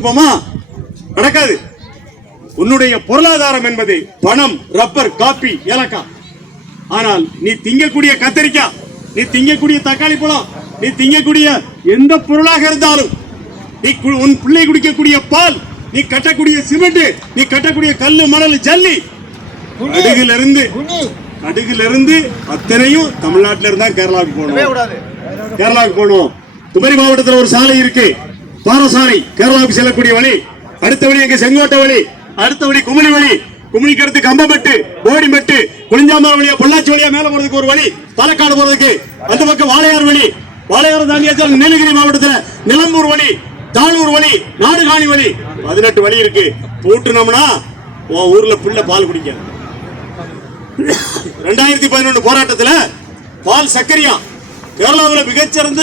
விட்டுப்போமா? நடக்காது. உன்னுடைய பொருளாதாரம் என்பது பணம், ரப்பர், காப்பி, ஏலக்காய். ஆனால் நீ திங்கக்கூடிய கத்தரிக்காய், நீ திங்கக்கூடிய தக்காளி பழம், நீ திங்கக்கூடிய எந்த பொருளாக இருந்தாலும், நீ உன் பிள்ளை குடிக்கக்கூடிய பால், நீ கட்டக்கூடிய சிமெண்ட், நீ கட்டக்கூடிய கல்லு, மணல், ஜல்லி, நடுகிலிருந்து அத்தனையும் தமிழ்நாட்டில இருந்தா கேரளாவுக்கு போகணும். கேரளாவுக்கு போகணும். குமரி மாவட்டத்தில் ஒரு சாலை இருக்கு, பாரசாலை, கேரளாவுக்கு செல்லக்கூடிய வழி. அடுத்த வழி எங்க செங்கோட்டை வழி, அடுத்த வழி குமிழி வழி, குமிழிக்கு அடுத்து கம்பமெட்டு, போடிமெட்டு, குளிஞ்சாமரம் வழியா பொள்ளாச்சி வழியா மேல போறதுக்கு ஒரு வழி, பாலக்காடு போறதுக்கு அந்த பக்கம் வாளையார் வழி, வாளையார் தாண்டியாச்சா நீலகிரி மாவட்டத்தில் நிலம்பூர் வழி, தாளூர் வழி, நாடுகாணி வழி, 18 வழி இருக்கு. போட்டுனோம்னா உன் ஊர்ல பிள்ளை பால் குடிக்க. 2011 போராட்டத்தில் பால் சக்கரியா கேரளாவில் மிகச்சிறந்த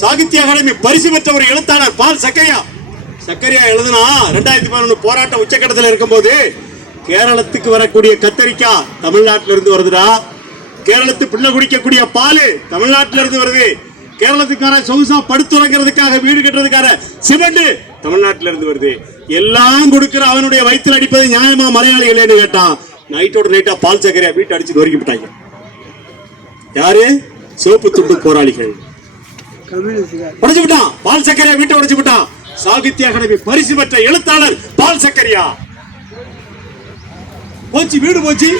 சாகித்ய அகாடமி பரிசு பெற்ற ஒரு எழுத்தாளர் பால் சக்கரியா எழுதுனா 2011 போராட்ட உச்சக்கட்டத்தில் இருக்கும் போது கேரளத்துக்கு வரக்கூடிய கத்தரிக்காய் தமிழ்நாட்டில இருந்து வருதுடா. கேரளத்து பிள்ளை குடிக்கக்கூடிய பால் தமிழ்நாட்டில இருந்து வருது. கேரளத்துக்கார சொகுசா படுத்துறங்கிறதுக்காக வீடு கட்டுறதுக்கார சிமெண்ட் தமிழ்நாட்டில இருந்து வருது. எல்லாம் கொடுக்கிற அவனுடைய வயிற்றில் அடிப்பது நியாயமா மலையாளிகள் கேட்டான். நைட்டோட நைட்டா பால் சக்கரையா வீட்டு அடிச்சு நொறுக்கி விட்டாங்க. யாரு? சோப்பு துண்டு போராளிகள் உடைச்சு விட்டான். பால் சக்கரையா வீட்டை உடைச்சு விட்டான். சாகித்ய அகாடமி பரிசு பெற்ற எழுத்தாளர் பால் சக்கரியா போச்சு, வீடு போச்சு.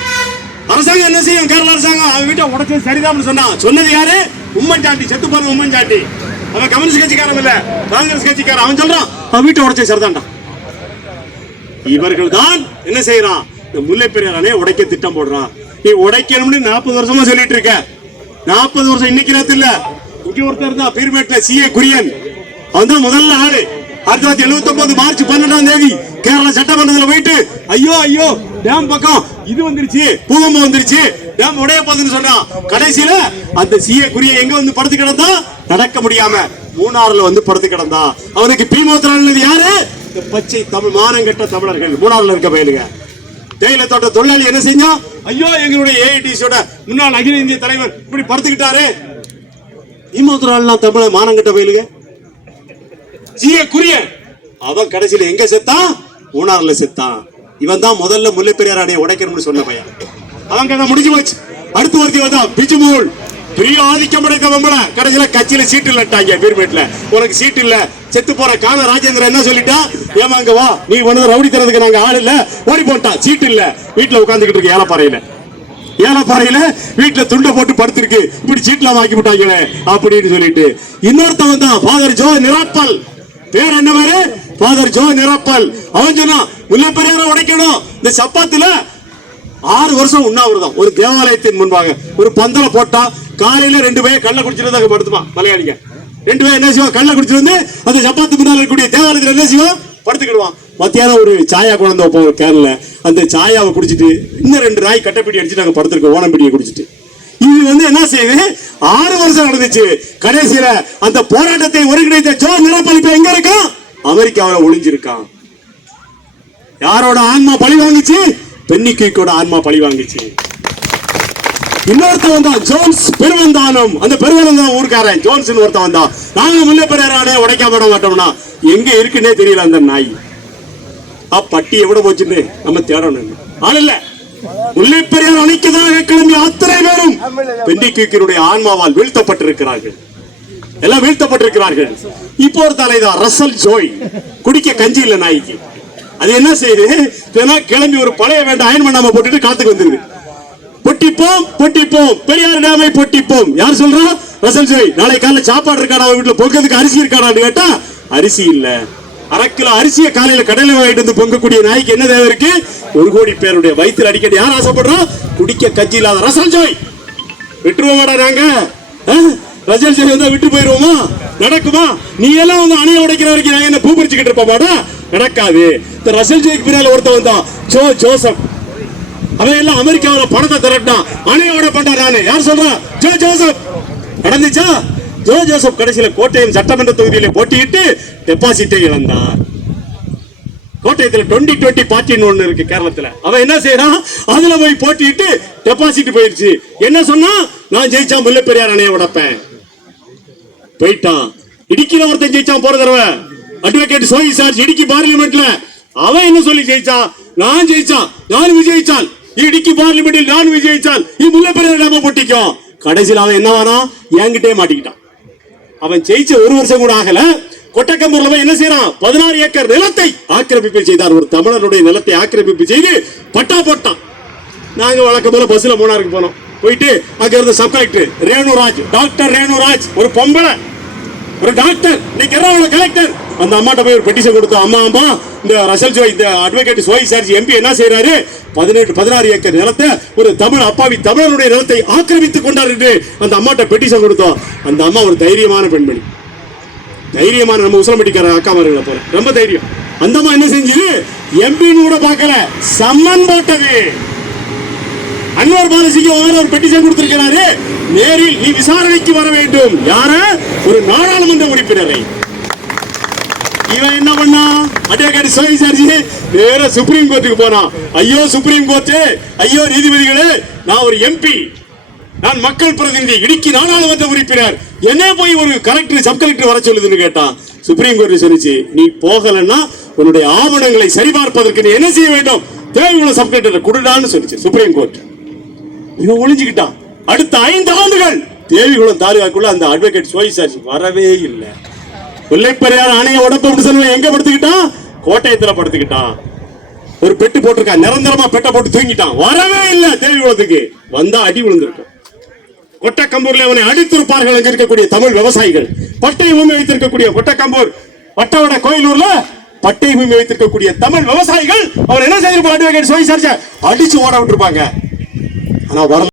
அரசாங்கம் என்ன செய்யும்? கேரள அரசாங்கம் அவன் வீட்டை உடைச்சது சரிதான் சொன்னான். சொன்னது யாரு? உம்மன் சாண்டி, செத்து போன உம்மன் சாண்டி. அவன் கம்யூனிஸ்ட் கட்சிக்காரன் இல்ல, காங்கிரஸ் கட்சிக்காரன். அவன் சொல்றான் அவன் வீட்டை உடைச்சது சரிதான்டா. இவர்கள் தான் என்ன செய்யறான்? இந்த முல்லை பெரியார் அணையை உடைக்க திட்டம் போடுறான். நீ உடைக்கணும்னு 40 வருஷமா சொல்லிட்டு இருக்க. 40 வருஷம் இன்னைக்கு நேரத்து இல்ல. இங்க ஒருத்தர் தான் பீர்மேட்ல CA குரியன். அவன் தான் முதல்ல ஆளு. 1979 மார்ச் 12ஆம் தேதி கேரளா சட்டமன்றத்தில் போயிட்டு ஐயோ டேம் பக்கம் இது வந்துருச்சு, பூகம்பம் வந்துருச்சு, டேம் உடைய போகுதுன்னு சொன்னான். கடைசியில அந்த CA குரியன் எங்க வந்து படுத்து கிடந்தா? நடக்க முடியாம மூணாறுல வந்து படுத்து கிடந்தா. அவனுக்கு பீமோத்திரானது யாரு? இந்த பச்சை தமிழ் மானங்கட்ட தமிழர்கள் மூணாறுல இருக்க பயிலுங்க. தேயிலை தோட்ட தொழிலாளி என்ன செஞ்சா? ஐயோ எங்களுடைய AITC முன்னாள் அகில இந்திய தலைவர் இப்படி படுத்துக்கிட்டாரு. பீமோத்திராலாம் தமிழ் மானங்கட்ட பயிலுங்க. CA குரியன் அவன் கடைசியில எங்க செத்தான்? மூணாறுல செத்தான். இவன் தான் முதல்ல முல்லை பெரியார் அணையை உடைக்கணும்னு சொன்ன பையன். அவன் கதை முடிஞ்சு போச்சு. அடுத்து ஒருத்தி வந்தா பிஜுமூல், பெரிய ஆதிக்கம் படைத்த வம்பள. கடைசியில கட்சியில சீட்டு இல்லட்டாங்க. பீர்மேட்ல உனக்கு சீட்டு இல்ல, செத்து போற கான ராஜேந்திரன் என்ன சொல்லிட்டா? ஏமாங்க வா, நீ வந்து ரவுடி தரதுக்கு நாங்க ஆள் இல்ல, ஓடி போட்டான். சீட்டு இல்ல, வீட்டுல உட்காந்துக்கிட்டு இருக்கு ஏலப்பாறையில வீட்டுல துண்டை போட்டு படுத்திருக்கு. இப்படி சீட்லாம் ஆக்கி விட்டாங்களே அப்படின்னு சொல்லிட்டு இன்னொருத்தவன் தான் ஃபாதர் ஜோ நிராப்பல். பேர் என்ன பேரு? ஃபாதர் ஜோ நிராப்பல். அவன் சொன்னா முல்லை பெரியாரை உடைக்கணும். இந்த சப்பாத்துல 6 வருஷம் உண்ணாவிரதம். ஒரு தேவாலயத்தின் முன்பாக ஒரு பந்தல போட்டா காலையில 2 பேர் கள்ள குடிச்சிட்டு படுத்துமா மலையாளிங்க. 2 பேர் என்ன செய்வோம்? கள்ள குடிச்சிட்டு வந்து அந்த சப்பாத்து முன்னால இருக்கக்கூடிய தேவாலயத்தில் என்ன செய்வோம்? படுத்துக்கிடுவான். மத்தியானம் ஒரு சாயா குழந்தை வைப்போம் கேரள. அந்த சாயாவை குடிச்சிட்டு இன்னும் 2 நாய் கட்டைப்பிடி அடிச்சுட்டு நாங்க படுத்திருக்கோம். ஓனம்பிடியை குடிச்சிட்டு. இது வந்து என்ன செய்யுது? 6 வருஷம் நடந்துச்சு. கடைசியில அந்த போராட்டத்தை ஒருங்கிணைத்த ஜோ நிராப்பல் இப்ப எங்க இருக்கான்? அமெரிக்காவில் ஒளிஞ்சிருக்கான். யாரோட ஆன்மா பழி வாங்கிச்சு? பென்னிக்குயிக்கோட ஆன்மா பழி வாங்கிச்சு. இன்னொருத்தவன் தான் ஜோன்ஸ் பெருவந்தானம். அந்த பெருவந்தானம் ஊருக்காரன் ஜோன்ஸ் ஒருத்தவன் தான். நாங்க முல்லை பெரியார் அணையை உடைக்க விட மாட்டோம்னா எங்க இருக்குன்னே தெரியல அந்த நாய். பட்டி எவ்வளவு போச்சுன்னு நம்ம தேடணும். ஆள் இல்ல. முல்லை பெரியார் அணைக்குதாக கிளம்பி அத்தனை பேரும் பென்னிக்குயிக்கினுடைய ஆன்மாவால் வீழ்த்தப்பட்டிருக்கிறார்கள். எல்லாம் வீழ்த்தப்பட்டிருக்கிறார்கள். இப்போ ஒரு தலைதான் ரசல் ஜோய். குடிக்க கஞ்சி இல்ல நாய்க்கு. அது என்ன செய்யுது? கிளம்பி ஒரு பழைய வேண்டாம் அயன் பண்ணாம போட்டுட்டு காத்துக்கு வந்துருது. பொட்டிப்போம் பெரியார் டேமை பொட்டிப்போம். யார் சொல்றா? Russell Joy. நாளை காலைல சாப்பாடு இருக்காடா வீட்டுல, பொங்கதுக்கு அரிசி இருக்காடான்னு கேட்டா அரிசி இல்ல. 1/2 கிலோ அரிசியை காலையில கடையில வாங்கிட்டு வந்து பொங்கக்கூடிய நாய்க்கு என்ன தேவை இருக்கு? 1 கோடி பேருடைய வயிற்றுல அடிக்கடி யார் ஆசைப்படுறோம்? குடிக்க கஞ்சி இல்லாத ரசல் ஜோய். விட்டுருவோமாடா நாங்க? ரசல் ஜோய் வந்தா விட்டு போயிருவோமா? நடக்குமா? நீ எல்லாம் வந்து அணைய உடைக்கிற வரைக்கும் நாங்க என்ன பூ பறிச்சுக்கிட்டு இருப்போமாடா? நடக்காது. இந்த ரசல் ஜோய்க்கு பின்னால ஒருத்தவன் தான் ஜோசப். அவன் எல்லாம் அமெரிக்காவில் பணத்தை திரட்டான். அணையோட பண்ணா நானு. யார் சொல்றா? ஜோசப். நடந்துச்சா? ஜோசப் கடைசியில கோட்டயம் சட்டமன்ற தொகுதியில போட்டியிட்டு டெபாசிட்டை இழந்தார். கோட்டயத்துல 2020 பார்ட்டின்னு ஒண்ணு இருக்கு கேரளத்துல. அவன் என்ன செய்யறான்? அதுல போய் போட்டியிட்டு டெபாசிட் போயிருச்சு. என்ன சொன்னா? நான் ஜெயிச்சா முல்லை பெரியார் அணையை உடைப்பேன். போயிட்டான். இடிக்கிற ஒருத்தன் ஜெயிச்சான் போற தடவை. அட்வொகேட் சோய் சார்ஜ் இடுக்கி பார்லிமெண்ட்ல அவன் என்ன சொல்லி ஜெயிச்சா? நான் ஜெயிச்சா, நான் விஜயிச்சால் இடுக்கி பார்லிமெண்டில் நான் விஜயிச்சால் முல்லை பெரியாறு டேம் பொட்டிக்கும். கடைசியில் அவன் என்னவானா? என்கிட்டே மாட்டிக்கிட்டான். அவன் ஜெயிச்ச ஒரு வருஷம் கூட ஆகல. கொட்டக்கம்பூர்ல போய் என்ன செய்யறான்? 16 ஏக்கர் நிலத்தை ஆக்கிரமிப்பு செய்தார். ஒரு தமிழனுடைய நிலத்தை ஆக்கிரமிப்பு செய்து பட்டா போட்டான். நாங்க வழக்கம் போல பஸ்ல மூணாருக்கு போனோம். போயிட்டு அங்க இருந்த சப் கலெக்டர் ரேணுராஜ், டாக்டர் ரேணுராஜ், ஒரு பொம்பளை, ஒரு டாக்டர், இன்னைக்கு எறணாகுளம் கலெக்டர், அந்த அம்மாட்ட போய் ஒரு பெட்டிஷன் கொடுத்தோம். அம்மா இந்த ரசல் ஜோய், இந்த அட்வொகேட் சோய் சார்ஜ் எம்பி என்ன செய்யறாரு? 16 ஏக்கர் நிலத்தை ஒரு தமிழ் அப்பாவி தமிழனுடைய நிலத்தை ஆக்கிரமித்துக் கொண்டார் என்று அந்த அம்மாட்ட பெட்டிஷன் கொடுத்தோம். அந்த அம்மா ஒரு தைரியமான பெண்மணி, தைரியமான நம்ம உசலம்பட்டிக்கார அக்காமார்களை போல ரொம்ப தைரியம். அந்த அம்மா என்ன செஞ்சது? எம்பின்னு கூட பார்க்கல, சம்மன் போட்டது. அன்வர் பாலசிக்கு ஒரு பெட்டிஷன் கொடுத்திருக்கிறாரு, நேரில் நீ விசாரணைக்கு வர வேண்டும். யார? ஒரு நாடாளுமன்ற உறுப்பினரை. இவன் என்ன பண்ணா? அட்வொகேட் சோய் சார்ஜி நேர சுப்ரீம் கோர்ட்டுக்கு போனான். ஐயோ சுப்ரீம் கோர்ட், ஐயோ நீதிபதிகளே, நான் ஒரு எம்பி, நான் மக்கள் பிரதிநிதி, இடுக்கி நாடாளுமன்ற உறுப்பினர், என்ன போய் ஒரு கலெக்டர் சப் கலெக்டர் வர சொல்லுதுன்னு கேட்டான். சுப்ரீம் கோர்ட் சொல்லிச்சு, நீ போகலன்னா உன்னுடைய ஆவணங்களை சரிபார்ப்பதற்கு நீ என்ன செய்ய வேண்டும்? தேவையுள்ள சப் கலெக்டர் கொடுடான்னு சொல்லிச்சு சுப்ரீம் கோர்ட். இவன் ஒளிஞ்சுக்கிட்டான். அடுத்த 5 ஆண்டுகள் தேவிகுளம் தாலுகாக்குள்ள அந்த அட்வொகேட் சோய் சார்ஜ் வரவே இல்லை. முல்லை பெரியாறு அணைய உடம்பு செல்வம் எங்க படுத்துக்கிட்டான்? கோட்டயத்துல படுத்துக்கிட்டான். ஒரு பெட்டு போட்டிருக்கான், நிரந்தரமா பெட்டை போட்டு தூங்கிட்டான். வரவே இல்லை தேவிகுளத்துக்கு. வந்தா அடி விழுந்திருக்கும். கொட்டக்கம்பூர்ல அவனை அடித்திருப்பார்கள். அங்க இருக்கக்கூடிய தமிழ் விவசாயிகள், பட்டை பூமி வைத்திருக்கக்கூடிய கொட்டக்கம்பூர் பட்டவட கோயிலூர்ல பட்டை பூமி வைத்திருக்கக்கூடிய தமிழ் விவசாயிகள் அவர் என்ன செய்திருப்பாங்க? அட்வொகேட் சோய் சார்ஜ் அடிச்சு ஓட விட்டுருப்பாங்க. ஆனா வர